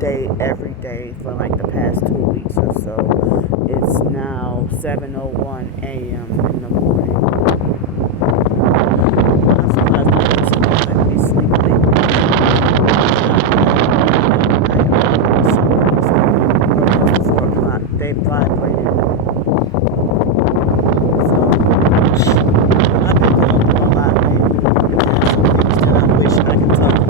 day every day for like the past 2 weeks or so. It's now 7:01 a.m. in the morning. I'm surprised that someone let me sleep late. It's 4 o'clock. They vibrated. So I've been going through a lot lately. And there's some things that I wish I could talk about.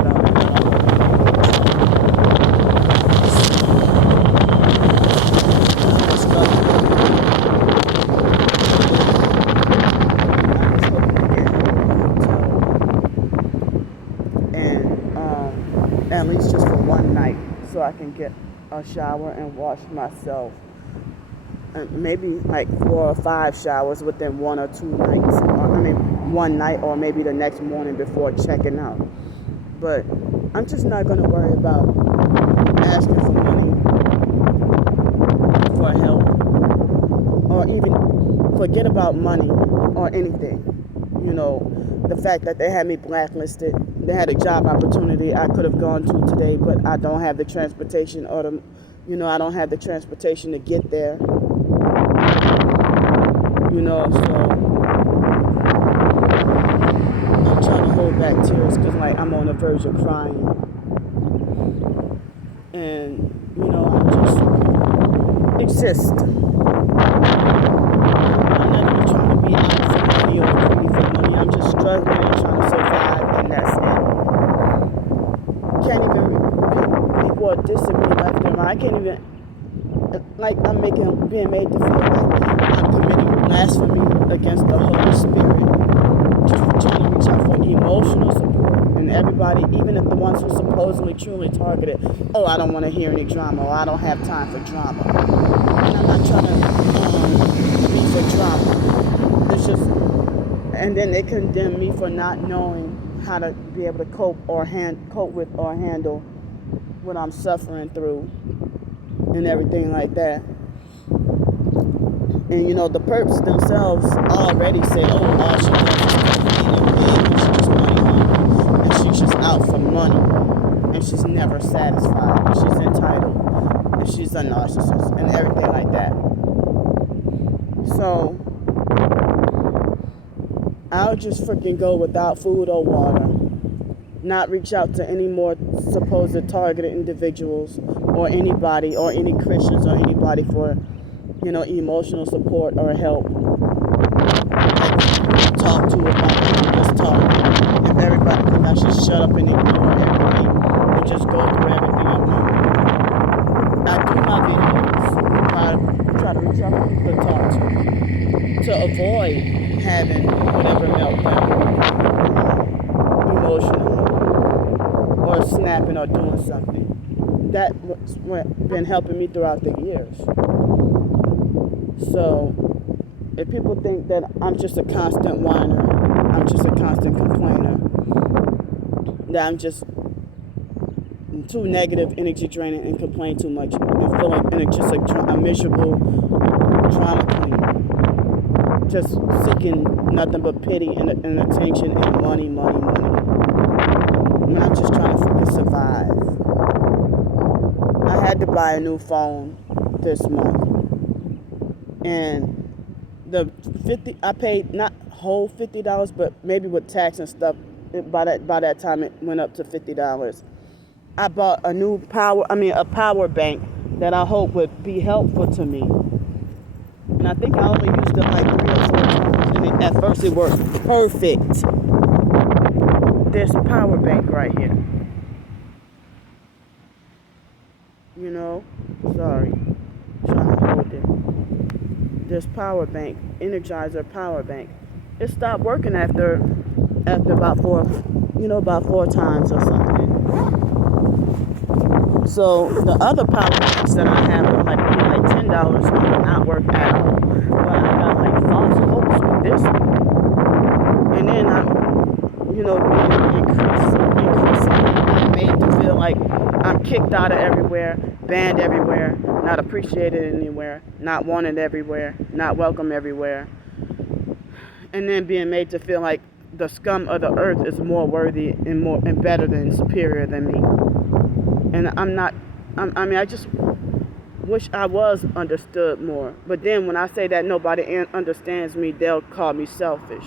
At least just for one night, so I can get a shower and wash myself, and maybe like 4 or 5 showers within 1 or 2 nights, one night or maybe the next morning before checking out. But I'm just not going to worry about asking for money for help, or even forget about money or anything. You know, the fact that they had me blacklisted, they had a job opportunity I could have gone to today, but I don't have the transportation I don't have the transportation to get there. So I'm trying to hold back tears because, like, I'm on the verge of crying. And, I just exist. I'm not even trying to be out for money or greedy for money. I'm just struggling and trying to survive, and that's it. Can't even, people are dissing me left and right. I can't even, like, I'm being made to feel like I'm committing blasphemy against the Holy Spirit. Just trying to reach out for emotional support. And everybody, even if the ones who supposedly truly targeted, oh, I don't want to hear any drama, or I don't have time for drama. And I'm not trying to be for drama. It's just, and then they condemn me for not knowing how to be able to cope with or handle what I'm suffering through and everything like that. And the perps themselves already say, oh, all she does is money hungry, and she's just out for money, and she's never satisfied, and she's entitled, and she's a narcissist, and everything like that. So I'll just freaking go without food or water, not reach out to any more supposed targeted individuals or anybody or any Christians or anybody for, emotional support or help. Like, talk to about this talk. If everybody can actually shut up and ignore everything and just go through everything at once. I do my videos, try to reach out to people to talk to avoid having whatever meltdown emotionally or snapping or doing something. That's been helping me throughout the years. So if people think that I'm just a constant whiner, I'm just a constant complainer, that I'm just too negative, energy draining, and complain too much, and feel like just a miserable drama queen, just seeking nothing but pity and attention and money, when I'm just trying to freaking survive. I had to buy a new phone this month, and I paid not whole $50, but maybe with tax and stuff, by that time it went up to $50. I bought a new power bank that I hope would be helpful to me. And I think I only used it like 3 or 4 times, and at first it worked perfect. This power bank right here. Sorry, trying to hold it. This power bank, Energizer power bank, it stopped working after about 4 times or something. So the other power banks that I have are like $10 and would not work at all. But I got like false hopes with this one. And then I'm, being increasingly made to feel like I'm kicked out of everywhere, banned everywhere, not appreciated anywhere, not wanted everywhere, not welcome everywhere. And then being made to feel like the scum of the earth is more worthy and better than superior than me. And I'm not I mean, I just wish I was understood more. But then when I say that nobody understands me, they'll call me selfish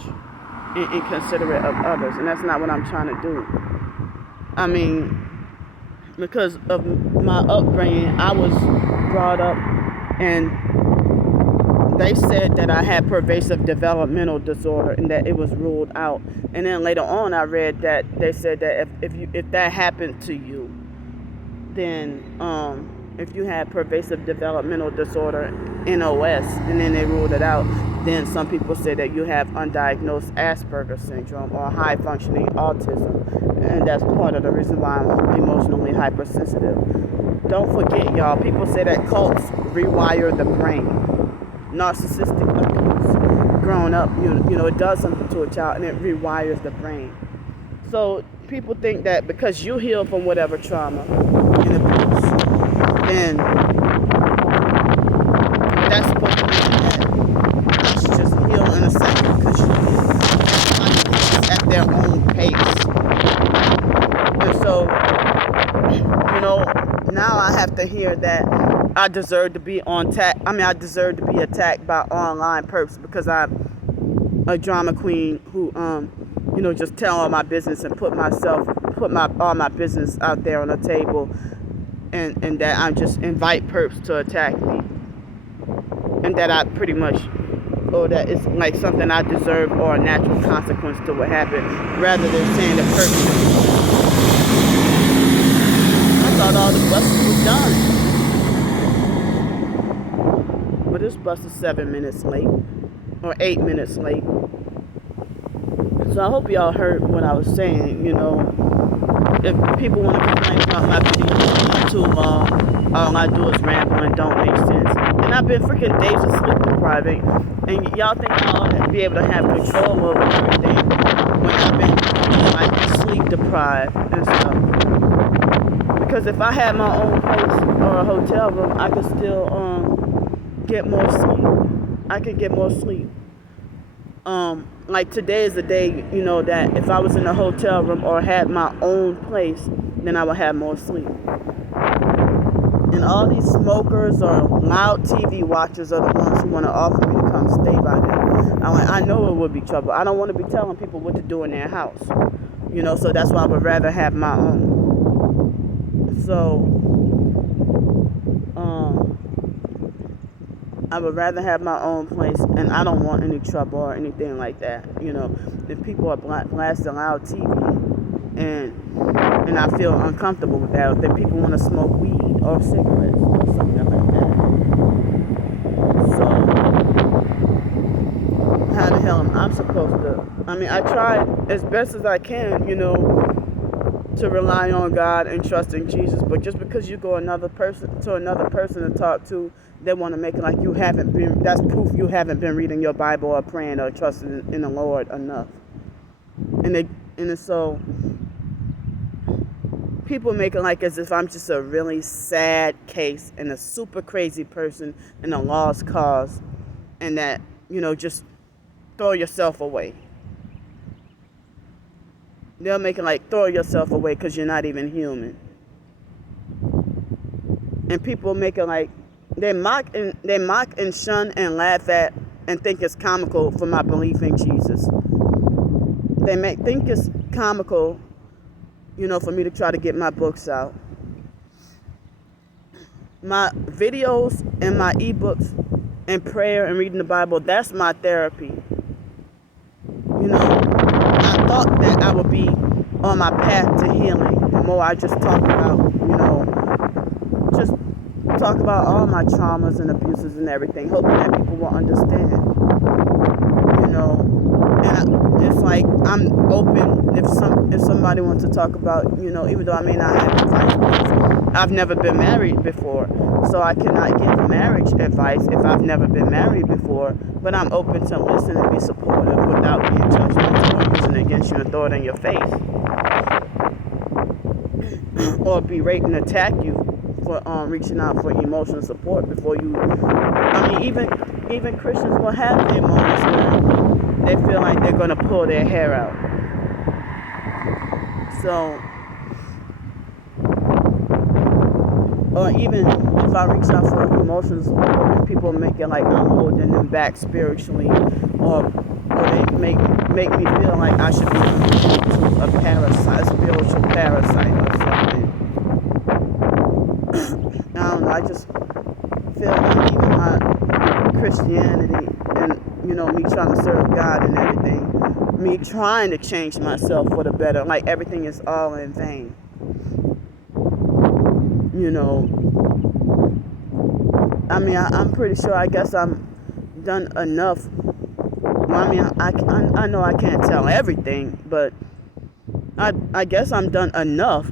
and inconsiderate of others, and that's not what I'm trying to do. I mean, because of my upbringing, I was brought up and they said that I had pervasive developmental disorder and that it was ruled out. And then later on, I read that they said that if that happened to you, then if you had pervasive developmental disorder, NOS, and then they ruled it out, then some people say that you have undiagnosed Asperger's syndrome or high functioning autism, and that's part of the reason why I'm emotionally hypersensitive. Don't forget, y'all, people say that cults rewire the brain. Narcissistic abuse growing up, you know, it does something to a child and it rewires the brain. So people think that because you heal from whatever trauma and abuse, then that's supposed to mean that you should just heal in a second because you heal. Everybody at their own pace. And so, you know, now I have to hear that I deserve to be I deserve to be attacked by online perps because I'm a drama queen who, you know, just tell all my business and put all my business out there on the table, and that I just invite perps to attack me, and that I pretty much, or that it's like something I deserve or a natural consequence to what happened, rather than saying the perps. I thought all the buses were done. But this bus is 7 minutes late, or 8 minutes late. So I hope y'all heard what I was saying. You know, if people want to complain about my videos too long, all I do is ramble and don't make sense. And I've been freaking days of sleep depriving, and y'all think I'll be able to have control over everything when I've been like sleep deprived and stuff. Because if I had my own place or a hotel room, I could still get more sleep. I could get more sleep. Like today is the day, you know, that if I was in a hotel room or had my own place, then I would have more sleep. And all these smokers or loud TV watchers are the ones who want to offer me to come stay by them. I know it would be trouble. I don't want to be telling people what to do in their house, you know, so that's why I would rather have my own. So, I would rather have my own place, and I don't want any trouble or anything like that. You know, if people are blasting loud TV, and I feel uncomfortable with that, if people want to smoke weed or cigarettes or something like that. So, how the hell am I supposed to? I mean, I tried as best as I can, you know, to rely on God and trust in Jesus, but just because you go to another person to talk to, they want to make it like you haven't been, that's proof you haven't been reading your Bible or praying or trusting in the Lord enough. And so people make it like as if I'm just a really sad case and a super crazy person in a lost cause, and that, you know, just throw yourself away. They'll make it like throw yourself away because you're not even human. And people make it like they mock and shun and laugh at and think it's comical for my belief in Jesus. They think it's comical, you know, for me to try to get my books out. My videos and my ebooks and prayer and reading the Bible, that's my therapy. You know, I thought that I would be on my path to healing the more I just talk about, you know, just talk about all my traumas and abuses and everything, hoping that people will understand, you know. And it's like I'm open if somebody wants to talk about, you know, even though I may not have advice. I've never been married before, so I cannot give marriage advice if I've never been married before, but I'm open to listen and be supportive without being judgmental or using it against you and throw it in your face. Or berate and attack you for reaching out for emotional support before you. I mean, even Christians will have their moments where they feel like they're going to pull their hair out. So, or even if I reach out for emotions, or people make it like I'm holding them back spiritually, or they make me feel like I should be to a parasite, a spiritual parasite or something. I don't know. I just feel like even my Christianity and me trying to serve God and everything, me trying to change myself for the better, like everything is all in vain. I mean, I'm pretty sure. I guess I'm done enough. Well, I mean, I know I can't tell everything, but I guess I'm done enough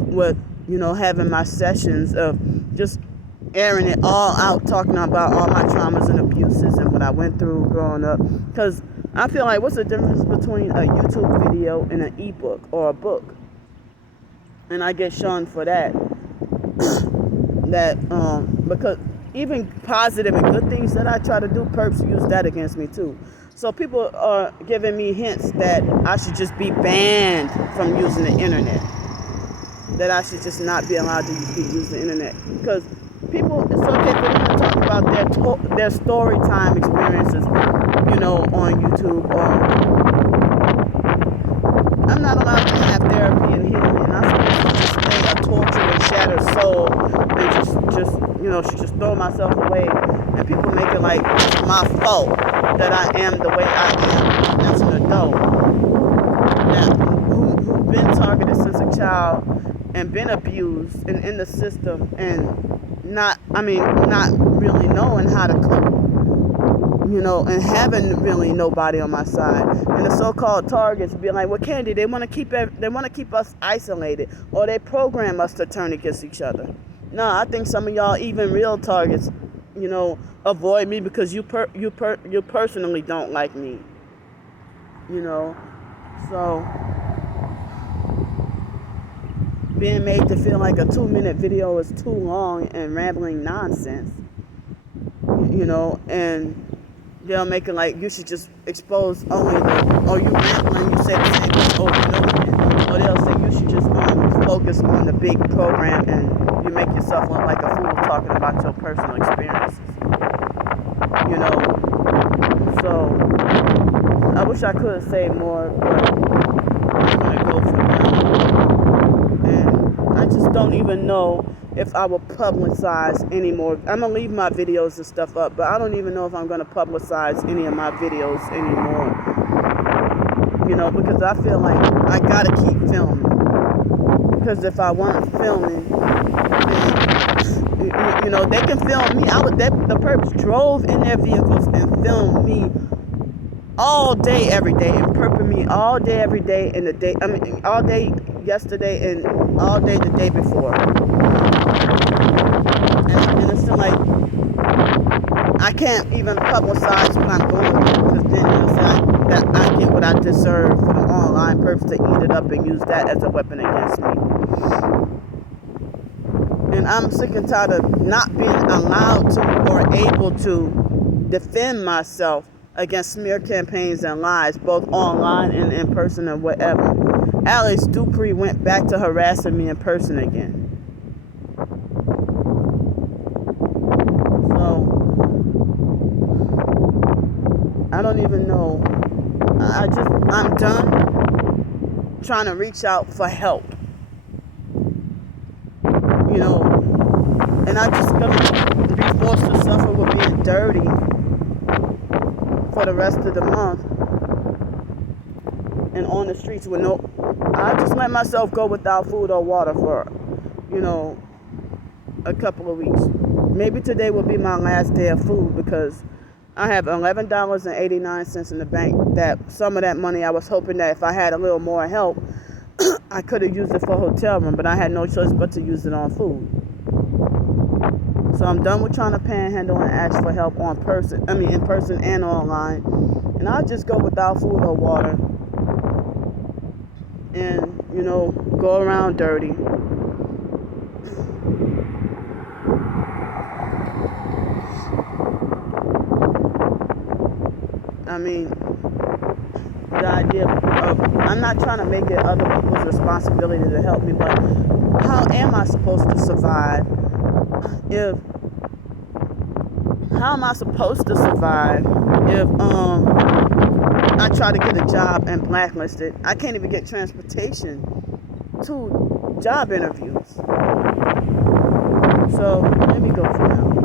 with having my sessions of just airing it all out, talking about all my traumas and abuses and what I went through growing up. Because I feel like, what's the difference between a YouTube video and an ebook or a book? And I get shunned for that. Because even positive and good things that I try to do, perps use that against me too. So people are giving me hints that I should just be banned from using the internet. That I should just not be allowed to use the internet. Because people, it's okay for them to talk about their story time experiences, on YouTube. Or I'm not allowed to have therapy and healing. And I'm supposed to just stay a tortured and shattered soul and should just throw myself away. And people make it like it's my fault that I am the way I am as an adult. Who've been targeted since a child and been abused and in the system and not really knowing how to cope, and having really nobody on my side. And the so-called targets be like, well, Candy, they want to keep us isolated, or they program us to turn against each other. No, I think some of y'all, even real targets, avoid me because you personally don't like me. So being made to feel like a 2-minute video is too long and rambling nonsense, and they'll make it like you should just expose only you rambling, you say the same thing over and over again, or they'll say you should just focus on the big program and you make yourself look like a fool talking about your personal experiences, so I wish I could say more, but I'm going to go for now. And I just don't even know if I will publicize anymore. I'm going to leave my videos and stuff up, but I don't even know if I'm going to publicize any of my videos anymore. Because I feel like I got to keep filming. Because if I weren't filming, then, they can film me. The perps drove in their vehicles and filmed me all day, every day, and perping me all day, every day, and all day yesterday and all day the day before. And it's still like, I can't even publicize what I'm going through, because then that I get what I deserve for the online perps to eat it up and use that as a weapon against me. And I'm sick and tired of not being allowed to or able to defend myself against smear campaigns and lies, both online and in person and whatever. Alex Dupree went back to harassing me in person again. So, I don't even know. I'm done trying to reach out for help. And I'm just gonna be forced to suffer with being dirty for the rest of the month and on the streets with I just let myself go without food or water for a couple of weeks. Maybe today will be my last day of food, because I have $11.89 in the bank. That some of that money, I was hoping that if I had a little more help, I could have used it for a hotel room, but I had no choice but to use it on food. So I'm done with trying to panhandle and ask for help in person and online. And I'll just go without food or water. And, go around dirty. I mean, the idea of, I'm not trying to make it other people's responsibility to help me, but how am I supposed to survive if how am I supposed to survive if I try to get a job and blacklisted? I can't even get transportation to job interviews. So let me go for now.